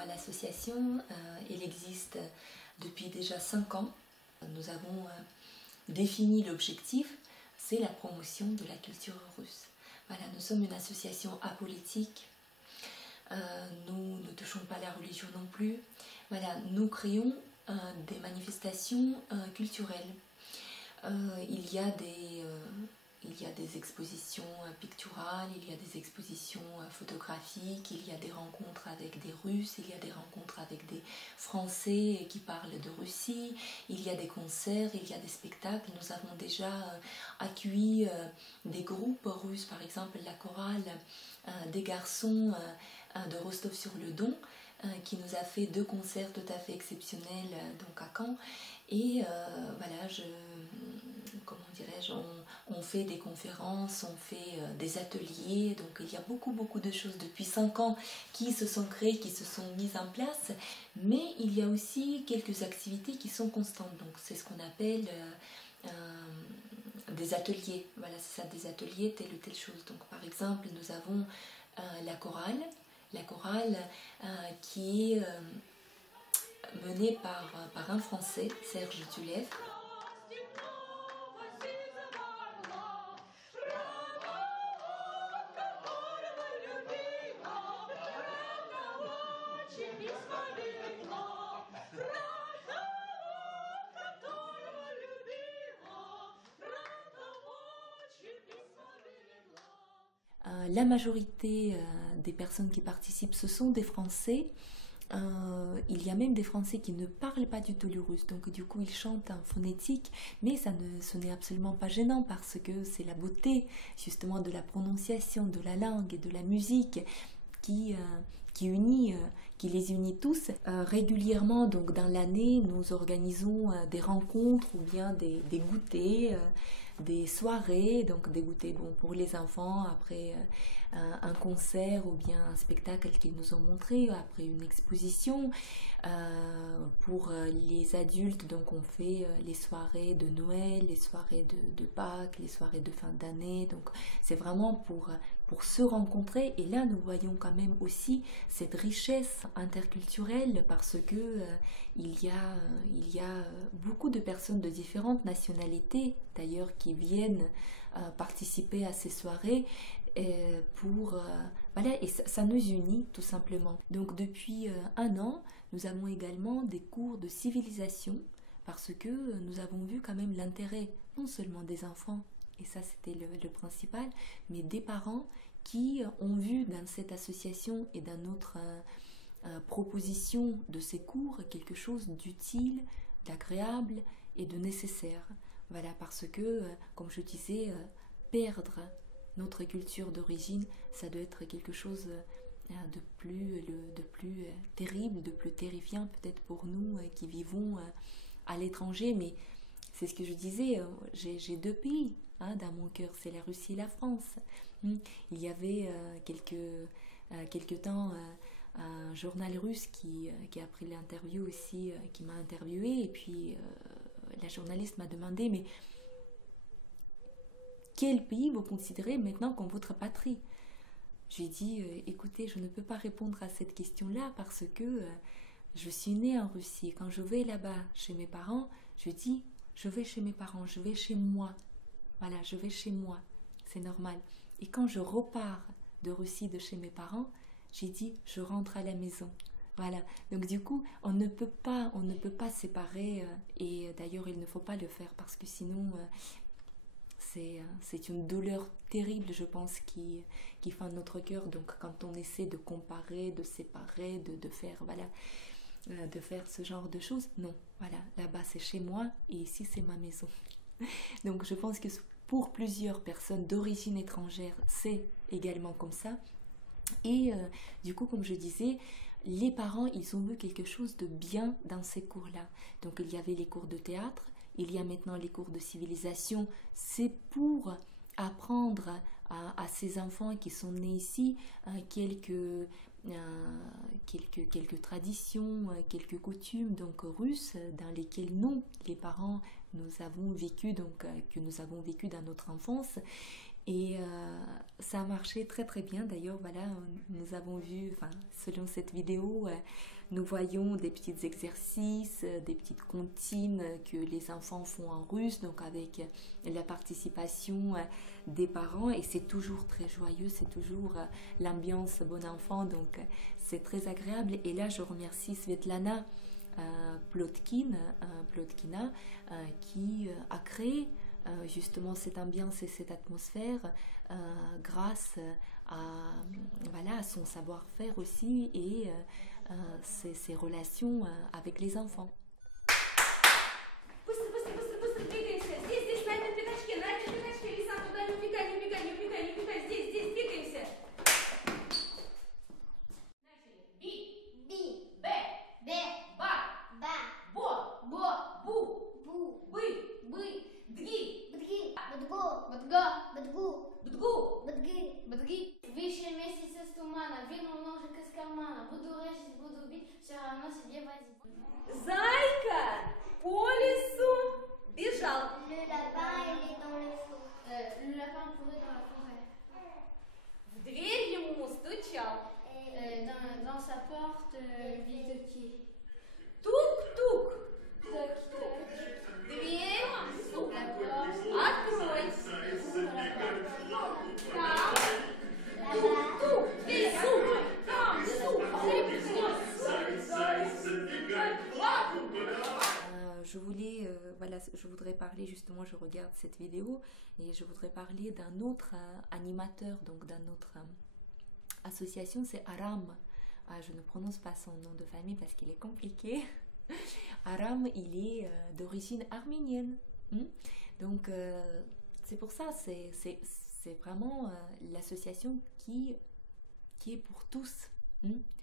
à l'association, elle existe depuis déjà 5 ans. Nous avons défini l'objectif, c'est la promotion de la culture russe. Voilà, nous sommes une association apolitique. Nous ne touchons pas la religion non plus. Voilà, nous créons des manifestations culturelles. Il y a des expositions picturales, il y a des expositions photographiques, il y a des rencontres avec des Russes, il y a des rencontres avec des Français qui parlent de Russie, il y a des concerts, il y a des spectacles. Nous avons déjà accueilli des groupes russes, par exemple la chorale des garçons de Rostov-sur-le-Don, qui nous a fait 2 concerts tout à fait exceptionnels donc à Caen. Et voilà, comment dirais-je, on fait des conférences, on fait des ateliers, donc il y a beaucoup de choses depuis 5 ans qui se sont créées, qui se sont mises en place, mais il y a aussi quelques activités qui sont constantes, donc c'est ce qu'on appelle des ateliers, voilà, c'est ça, des ateliers, telle ou telle chose. Donc par exemple, nous avons la chorale qui est menée par un Français, Serge Tulev. La majorité des personnes qui participent, ce sont des Français. Il y a même des Français qui ne parlent pas du tout le russe, donc du coup ils chantent en phonétique, mais ce n'est absolument pas gênant parce que c'est la beauté justement de la prononciation, de la langue et de la musique qui les unit tous. Régulièrement, donc dans l'année, nous organisons des rencontres ou bien des goûters, des soirées, donc des goûters pour les enfants après un concert ou bien un spectacle qu'ils nous ont montré, après une exposition. Pour les adultes, donc on fait les soirées de Noël, les soirées de Pâques, les soirées de fin d'année, donc c'est vraiment pour se rencontrer. Et là nous voyons quand même aussi cette richesse interculturelle parce que il y a beaucoup de personnes de différentes nationalités d'ailleurs qui viennent participer à ces soirées voilà, et ça nous unit tout simplement. Donc depuis 1 an, nous avons également des cours de civilisation parce que nous avons vu quand même l'intérêt non seulement des enfants, et ça c'était le principal, mais des parents qui ont vu dans cette association et dans notre proposition de ces cours quelque chose d'utile, d'agréable et de nécessaire. Voilà, parce que, comme je disais, perdre notre culture d'origine, ça doit être quelque chose de plus terrible, de plus terrifiant peut-être pour nous qui vivons à l'étranger. Mais c'est ce que je disais, j'ai 2 pays dans mon cœur, c'est la Russie et la France. Il y avait quelques temps un journal russe qui a pris l'interview aussi, qui m'a interviewée, et puis la journaliste m'a demandé, mais quel pays vous considérez maintenant comme votre patrie? J'ai dit, écoutez, je ne peux pas répondre à cette question-là parce que je suis née en Russie. Quand je vais là-bas chez mes parents, je dis, je vais chez mes parents, je vais chez moi. Voilà, je vais chez moi, c'est normal. Et quand je repars de Russie, de chez mes parents, j'ai dit, je rentre à la maison. Voilà, donc du coup, on ne peut pas séparer, et d'ailleurs, il ne faut pas le faire parce que sinon, c'est une douleur terrible, je pense, qui fend notre cœur. Donc, quand on essaie de comparer, de séparer, de faire, voilà, de faire ce genre de choses, non, voilà, là-bas c'est chez moi et ici c'est ma maison. Donc, je pense que pour plusieurs personnes d'origine étrangère, c'est également comme ça. Et du coup, comme je disais, les parents, ils ont vu quelque chose de bien dans ces cours-là. Donc, il y avait les cours de théâtre, il y a maintenant les cours de civilisation. C'est pour apprendre à ces enfants qui sont nés ici quelques traditions, quelques coutumes donc russes dans lesquelles nous, les parents, nous avons vécu, donc que nous avons vécu dans notre enfance. Et ça a marché très très bien. D'ailleurs, voilà, nous avons vu, enfin, selon cette vidéo, nous voyons des petits exercices, des petites comptines que les enfants font en russe, donc avec la participation des parents. Et c'est toujours très joyeux, c'est toujours l'ambiance bon enfant, donc c'est très agréable. Et là, je remercie Svetlana Plotkina qui a créé justement cette ambiance et cette atmosphère grâce voilà, à son savoir-faire aussi et ses relations avec les enfants. Зайка по лесу бежал. Le lapin, il est dans le flot. Le lapin courait dans la forêt. В дверь ему стучал. Dans sa porte, lui toquait. Тук-тук. Токи-токи. Дверь, la porte, открой. Там, тук-тук, внизу, там, внизу, voilà, je voudrais parler justement, je regarde cette vidéo et je voudrais parler d'un autre animateur, donc d'un autre association, c'est Aram. Je ne prononce pas son nom de famille parce qu'il est compliqué. Aram, il est d'origine arménienne. Donc c'est pour ça, c'est vraiment l'association qui est pour tous.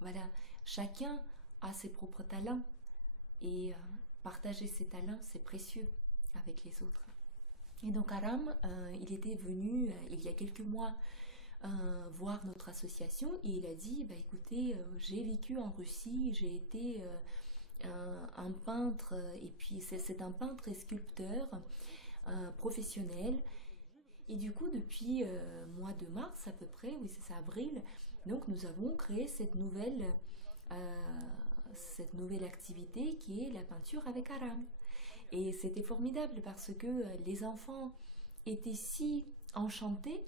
Voilà, chacun a ses propres talents et partager ses talents, c'est précieux avec les autres. Et donc Aram, il était venu il y a quelques mois voir notre association et il a dit, bah, écoutez, j'ai vécu en Russie, j'ai été un peintre, et puis c'est un peintre et sculpteur professionnel. Et du coup, depuis mois de mars à peu près, oui c'est ça, avril, donc nous avons créé cette nouvelle activité qui est la peinture avec Aram. Et c'était formidable parce que les enfants étaient si enchantés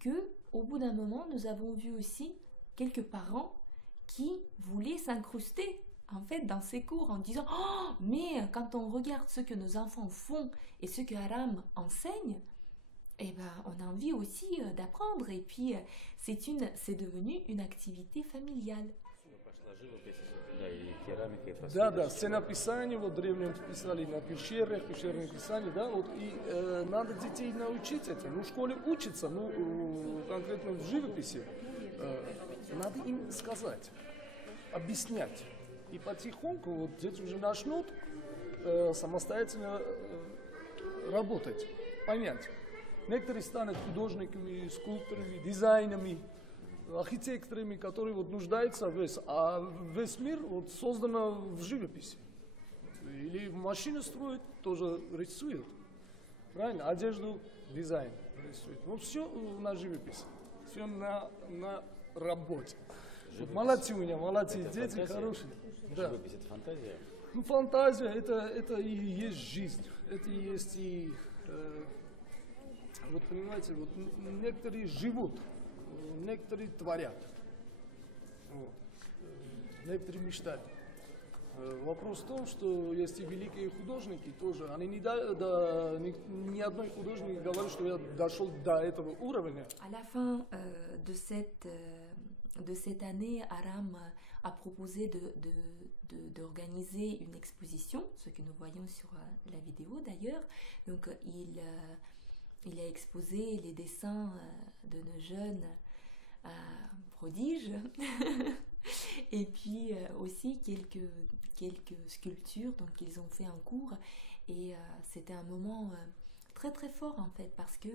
que au bout d'un moment, nous avons vu aussi quelques parents qui voulaient s'incruster en fait dans ces cours en disant « Oh, mais quand on regarde ce que nos enfants font et ce que Aram enseigne, eh ben, on a envie aussi d'apprendre. » Et puis, c'est devenu une activité familiale. Да, сценописание, вот древние писали на пещерах, пещерные писания, да, вот и надо детей научить это. Ну, в школе учатся, ну, конкретно в живописи, надо им сказать, объяснять. И потихоньку вот дети уже начнут самостоятельно работать, понять. Некоторые станут художниками, скульпторами, дизайнерами, архитекторами, которые вот нуждаются а весь мир вот создан в живописи. Или машины строят, тоже рисуют. Правильно? Одежду, дизайн рисуют. Ну, все на живописи. Все на работе. Вот молодцы у меня, молодцы, дети хорошие. Да. Живопись — это фантазия? Ну, фантазия это и есть жизнь. Это и есть и... вот понимаете, вот некоторые живут, некоторые творят, вот. Некоторые мечтают. Вопрос в том, что есть и великие художники тоже. Они ни одной художник не говорит, что я дошел до этого уровня. À la fin de cette année, Aram a proposé d'organiser une exposition, ce que nous voyons sur la vidéo d'ailleurs. Donc il a exposé les dessins de nos jeunes prodiges et puis aussi quelques sculptures donc qu'ils ont fait en cours, et c'était un moment très très fort en fait parce que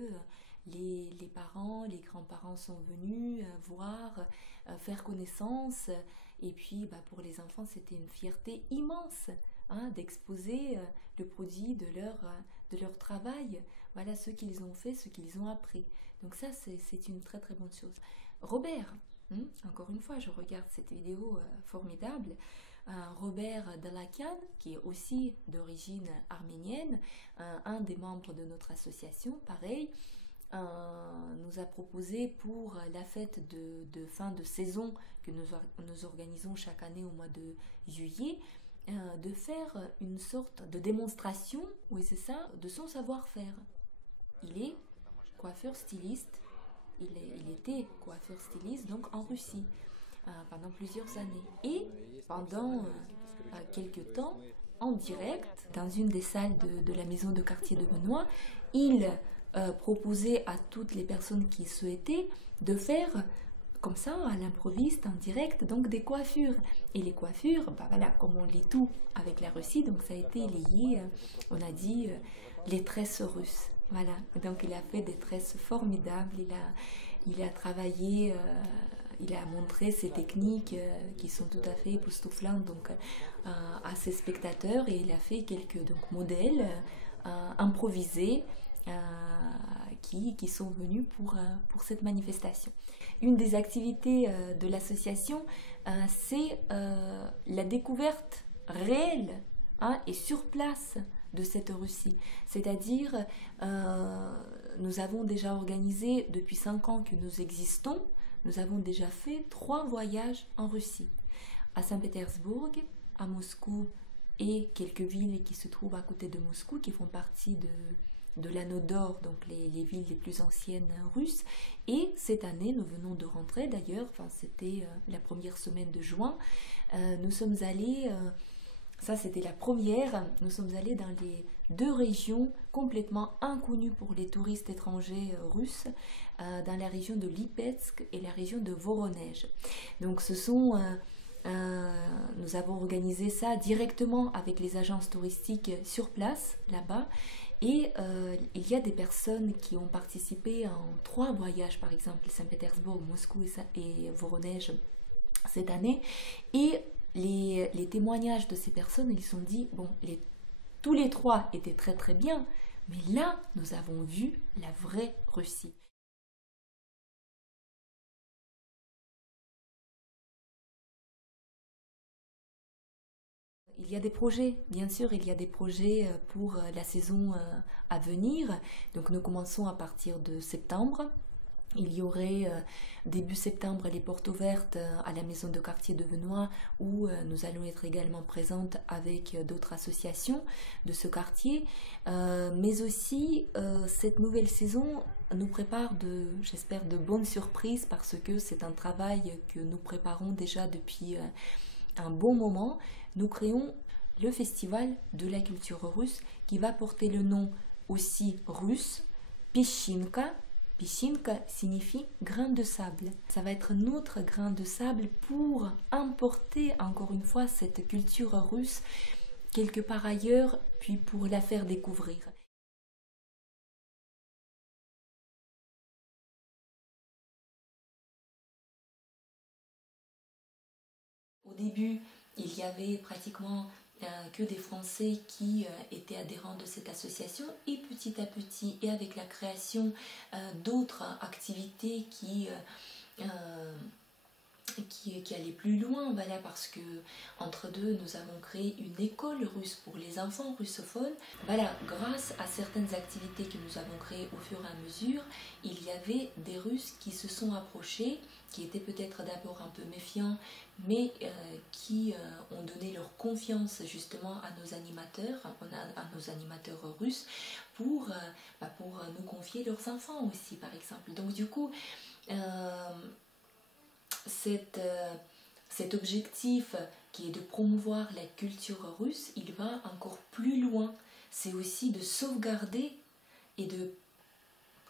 les parents, les grands-parents sont venus voir, faire connaissance, et puis pour les enfants c'était une fierté immense d'exposer le produit de leur travail, voilà ce qu'ils ont fait, ce qu'ils ont appris. Donc ça, c'est une très très bonne chose. Robert, encore une fois, je regarde cette vidéo formidable. Robert Dalakian, qui est aussi d'origine arménienne, un des membres de notre association, pareil, nous a proposé pour la fête de fin de saison que nous organisons chaque année au mois de juillet, de faire une sorte de démonstration, oui c'est ça, de son savoir-faire. Il est coiffeur styliste, il était coiffeur styliste donc en Russie pendant plusieurs années. Et pendant quelques temps, en direct, dans une des salles de la maison de quartier de Benoît, il proposait à toutes les personnes qui souhaitaient de faire comme ça, à l'improviste, en direct, donc des coiffures. Et les coiffures, bah voilà, comme on lit tout avec la Russie, donc ça a été lié, on a dit, les tresses russes. Voilà, donc il a fait des tresses formidables, il a travaillé, il a montré ses techniques qui sont tout à fait époustouflantes donc, à ses spectateurs, et il a fait quelques donc, modèles improvisés qui sont venus pour cette manifestation. Une des activités de l'association, c'est la découverte réelle et sur place de cette Russie. C'est-à-dire, nous avons déjà organisé, depuis 5 ans que nous existons, nous avons déjà fait 3 voyages en Russie. À Saint-Pétersbourg, à Moscou et quelques villes qui se trouvent à côté de Moscou, qui font partie de l'anneau d'or, donc les villes les plus anciennes russes. Et cette année, nous venons de rentrer d'ailleurs, enfin, c'était la première semaine de juin, nous sommes allés, ça c'était la première, nous sommes allés dans les 2 régions complètement inconnues pour les touristes étrangers russes, dans la région de Lipetsk et la région de Voronezh. Donc ce sont... nous avons organisé ça directement avec les agences touristiques sur place, là-bas. Et il y a des personnes qui ont participé en 3 voyages, par exemple, Saint-Pétersbourg, Moscou et Voronezh cette année. Et les témoignages de ces personnes, ils ont dit, bon, tous les 3 étaient très très bien, mais là, nous avons vu la vraie Russie. Il y a des projets, bien sûr, il y a des projets pour la saison à venir. Donc nous commençons à partir de septembre. Il y aurait début septembre les portes ouvertes à la maison de quartier de Benoît, où nous allons être également présentes avec d'autres associations de ce quartier. Mais aussi, cette nouvelle saison nous prépare j'espère, de bonnes surprises, parce que c'est un travail que nous préparons déjà depuis un bon moment. Nous créons le festival de la culture russe qui va porter le nom aussi russe, Pishinka. Pishinka signifie grain de sable. Ça va être notre grain de sable pour importer encore une fois cette culture russe quelque part ailleurs, puis pour la faire découvrir. Au début, il y avait pratiquement que des Français qui étaient adhérents de cette association, et petit à petit, et avec la création d'autres activités qui allait plus loin, voilà, parce que entre deux, nous avons créé une école russe pour les enfants russophones. Voilà, grâce à certaines activités que nous avons créées au fur et à mesure, il y avait des Russes qui se sont approchés, qui étaient peut-être d'abord un peu méfiants, mais qui ont donné leur confiance justement à nos animateurs russes, pour nous confier leurs enfants aussi, par exemple. Donc du coup, cet objectif qui est de promouvoir la culture russe, il va encore plus loin. C'est aussi de sauvegarder et de,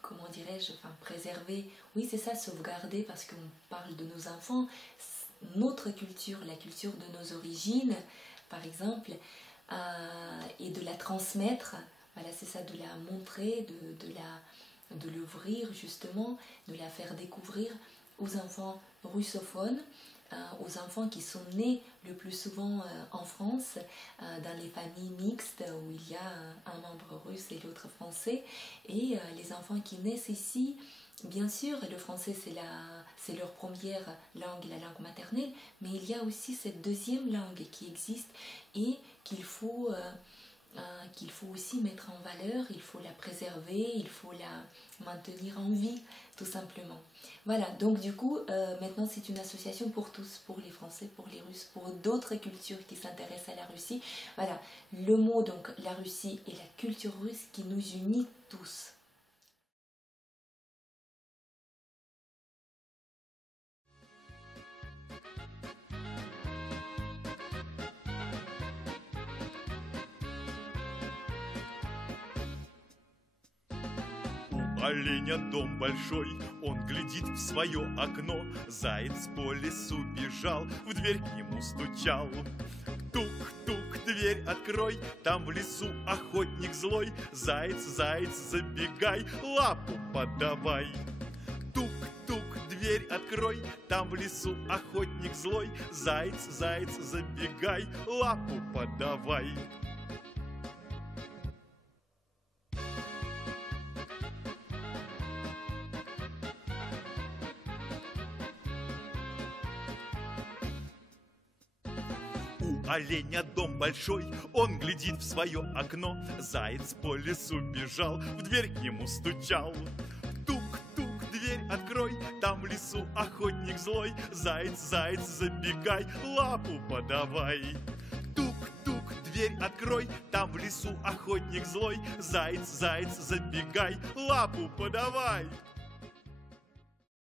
comment dirais-je, préserver, oui c'est ça, sauvegarder, parce qu'on parle de nos enfants, notre culture, la culture de nos origines, par exemple, et de la transmettre, voilà, c'est ça, de la montrer, de l'ouvrir justement, de la faire découvrir aux enfants russophones, aux enfants qui sont nés le plus souvent en France, dans les familles mixtes où il y a un membre russe et l'autre français, et les enfants qui naissent ici bien sûr, le français c'est leur première langue, la langue maternelle, mais il y a aussi cette deuxième langue qui existe et qu'il faut aussi mettre en valeur, il faut la préserver, il faut la maintenir en vie, tout simplement. Voilà, donc du coup, maintenant c'est une association pour tous, pour les Français, pour les Russes, pour d'autres cultures qui s'intéressent à la Russie. Voilà, le mot donc la Russie et la culture russe qui nous unit tous. Оленя дом большой, он глядит в свое окно. Заяц по лесу бежал, в дверь к нему стучал. Тук-тук, дверь открой, там в лесу охотник злой. Заяц, заяц, забегай, лапу подавай. Тук-тук, дверь открой, там в лесу охотник злой. Заяц, заяц, забегай, лапу подавай. Оленя дом большой, он глядит в свое окно. Заяц по лесу бежал, в дверь к нему стучал. Тук-тук, дверь открой, там в лесу охотник злой. Заяц, заяц, забегай, лапу подавай. Тук-тук, дверь открой, там в лесу охотник злой. Заяц, заяц, забегай, лапу подавай.